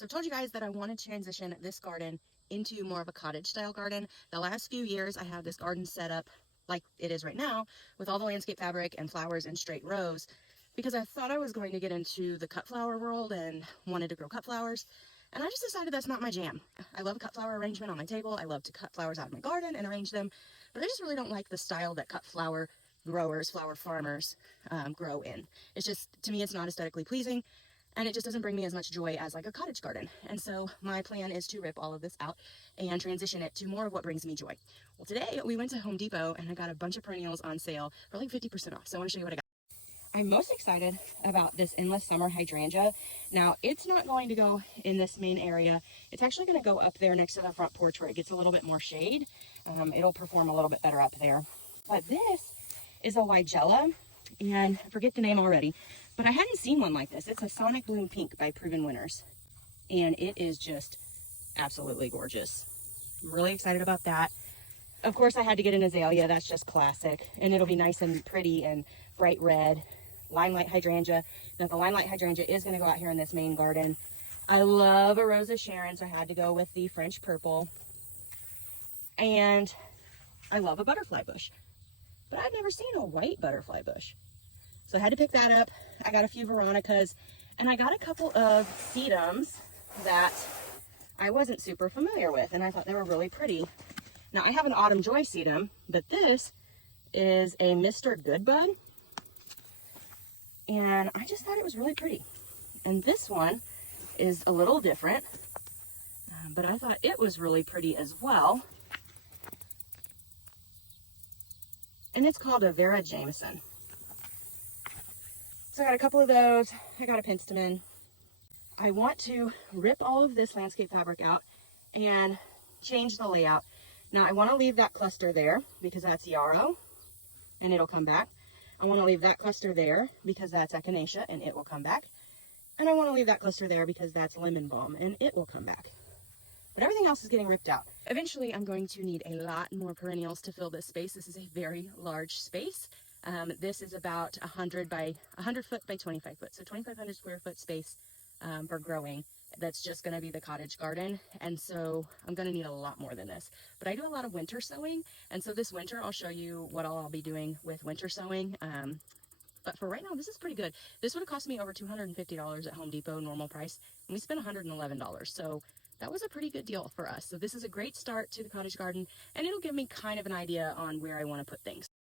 So I've told you guys that I want to transition this garden into more of a cottage style garden. The last few years I have this garden set up like it is right now with all the landscape fabric and flowers in straight rows because I thought I was going to get into the cut flower world and wanted to grow cut flowers. And I just decided that's not my jam. I love a cut flower arrangement on my table. I love to cut flowers out of my garden and arrange them, but I just really don't like the style that cut flower growers, flower farmers grow in. It's just, to me, it's not aesthetically pleasing. And it just doesn't bring me as much joy as like a cottage garden. And so my plan is to rip all of this out and transition it to more of what brings me joy. Well, today we went to Home Depot and I got a bunch of perennials on sale for like 50% off. So I want to show you what I got. I'm most excited about this endless summer hydrangea. Now it's not going to go in this main area. It's actually going to go up there next to the front porch where it gets a little bit more shade. It'll perform a little bit better up there. But this is a Weigela, and I forget the name already, but I hadn't seen one like this. It's a Sonic Bloom Pink by Proven Winners, and it is just absolutely gorgeous. I'm really excited about that. Of course, I had to get an azalea. That's just classic, and it'll be nice and pretty and bright red. Limelight hydrangea. Now, the limelight hydrangea is going to go out here in this main garden. I love a Rose of Sharon, so I had to go with the French purple. And I love a butterfly bush, but I've never seen a white butterfly bush. So I had to pick that up. I got a few Veronicas, and I got a couple of sedums that I wasn't super familiar with, and I thought they were really pretty. Now, I have an Autumn Joy sedum, but this is a Mr. Goodbud, and I just thought it was really pretty. And this one is a little different, but I thought it was really pretty as well. And it's called a Vera Jameson. So I got a couple of those. I got a penstemon. I want to rip all of this landscape fabric out and change the layout. Now I want to leave that cluster there because that's yarrow and it'll come back. I want to leave that cluster there because that's echinacea and it will come back. And I want to leave that cluster there because that's lemon balm and it will come back. But everything else is getting ripped out. Eventually, I'm going to need a lot more perennials to fill this space. This is a very large space. This is about 100 foot by 25 foot. So 2,500 square foot space for growing. That's just going to be the cottage garden. And so I'm going to need a lot more than this. But I do a lot of winter sowing. And so this winter, I'll show you what I'll be doing with winter sowing. But for right now, this is pretty good. This would have cost me over $250 at Home Depot, normal price. And we spent $111. So that was a pretty good deal for us. So this is a great start to the cottage garden, and it'll give me kind of an idea on where I want to put things.